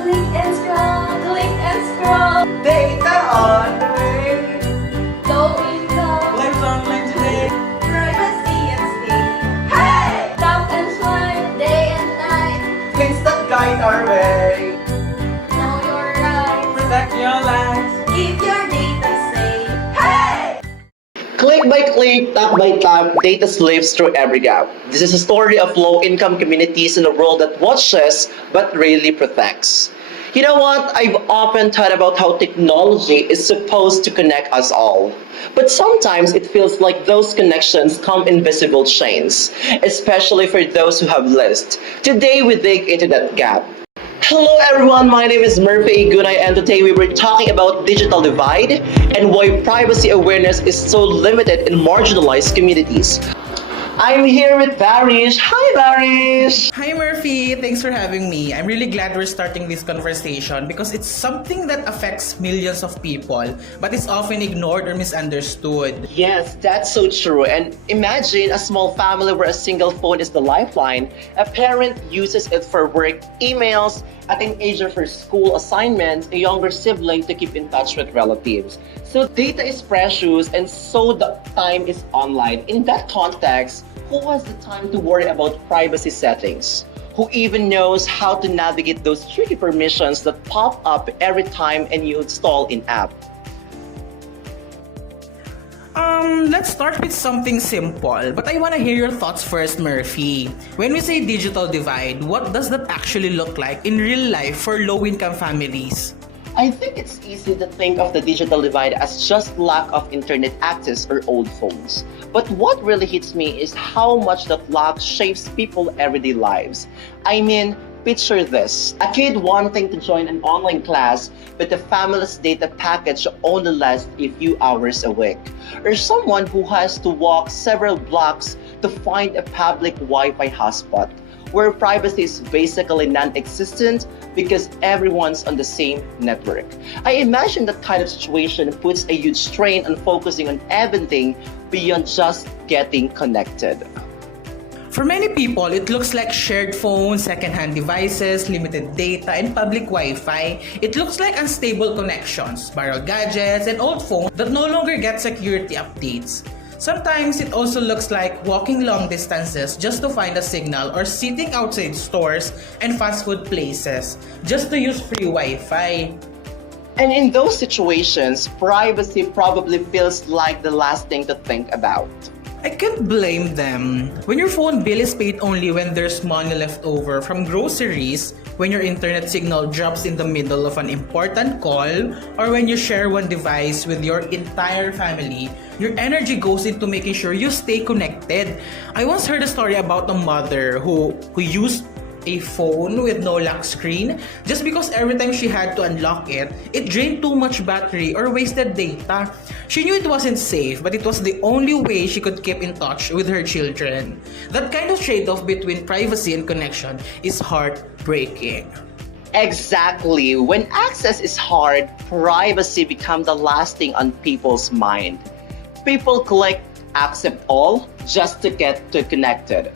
Click and scroll, click and scroll. Data on the way. Low income, Life's online today. privacy and state. Hey! Tap and swipe, day and night. Things that guide our way. Know your rights. Protect your lives. Keep your data safe. Hey! Click by click, tap by tap, data slips through every gap. This is a story of low-income communities in a world that watches but rarely protects. You know what? I've often thought about how technology is supposed to connect us all. But sometimes it feels like those connections come in invisible chains, especially for those who have list. Today we dig into that gap. Hello everyone, my name is Murphy Gunay and today we were talking about digital divide and why privacy awareness is so limited in marginalized communities. I'm here with Varish. Hi Varish! Hi Murphy, thanks for having me. I'm really glad we're starting this conversation because it's something that affects millions of people, but it's often ignored or misunderstood. Yes, that's so true. And imagine a small family where a single phone is the lifeline. A parent uses it for work, emails, a teenager for school assignments, a younger sibling to keep in touch with relatives. So data is precious and so the time is online. In that context, who has the time to worry about privacy settings? Who even knows how to navigate those tricky permissions that pop up every time and you install an app? Let's start with something simple, but I want to hear your thoughts first, Murphy. When we say digital divide, what does that actually look like in real life for low-income families? I think it's easy to think of the digital divide as just lack of internet access or old phones. But what really hits me is how much that lack shapes people's everyday lives. I mean, picture this. A kid wanting to join an online class, but the family's data package only lasts a few hours a week. Or someone who has to walk several blocks to find a public Wi-Fi hotspot, where privacy is basically non-existent because everyone's on the same network. I imagine that kind of situation puts a huge strain on focusing on everything beyond just getting connected. For many people, it looks like shared phones, second-hand devices, limited data, and public Wi-Fi. It looks like unstable connections, borrowed gadgets, and old phones that no longer get security updates. Sometimes it also looks like walking long distances just to find a signal or sitting outside stores and fast food places just to use free Wi-Fi. And in those situations, privacy probably feels like the last thing to think about. I can't blame them. When your phone bill is paid only when there's money left over from groceries, when your internet signal drops in the middle of an important call, or when you share one device with your entire family, your energy goes into making sure you stay connected. I once heard a story about a mother who used a phone with no lock screen just because every time she had to unlock it, it drained too much battery or wasted data. She knew it wasn't safe, but it was the only way she could keep in touch with her children. That kind of trade-off between privacy and connection is heartbreaking. Exactly. When access is hard, privacy becomes the last thing on people's mind. People click accept all just to get to connected.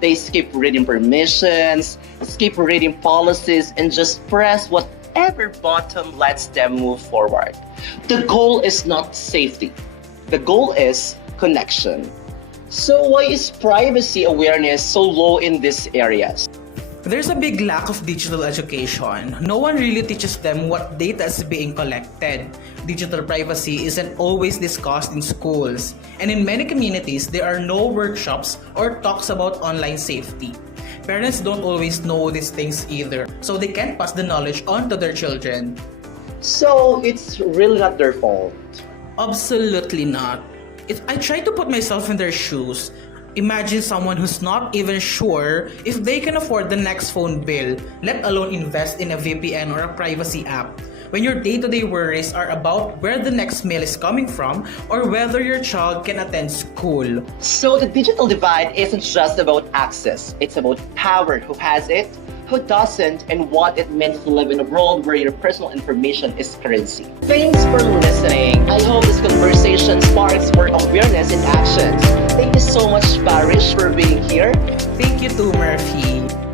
They skip reading permissions, skip reading policies, and just press whatever button lets them move forward. The goal is not safety. The goal is connection. So why is privacy awareness so low in these areas? There's a big lack of digital education. No one really teaches them what data is being collected. Digital privacy isn't always discussed in schools. And in many communities, there are no workshops or talks about online safety. Parents don't always know these things either, so they can't pass the knowledge on to their children. So it's really not their fault. Absolutely not. I try to put myself in their shoes. Imagine someone who's not even sure if they can afford the next phone bill, let alone invest in a VPN or a privacy app. When your day-to-day worries are about where the next meal is coming from or whether your child can attend school. So the digital divide isn't just about access. It's about power, who has it, who doesn't, and what it means to live in a world where your personal information is currency. Thanks for listening. I hope this conversation sparks more awareness and actions. Thank you so much, Parish, for being here. Thank you too, Murphy.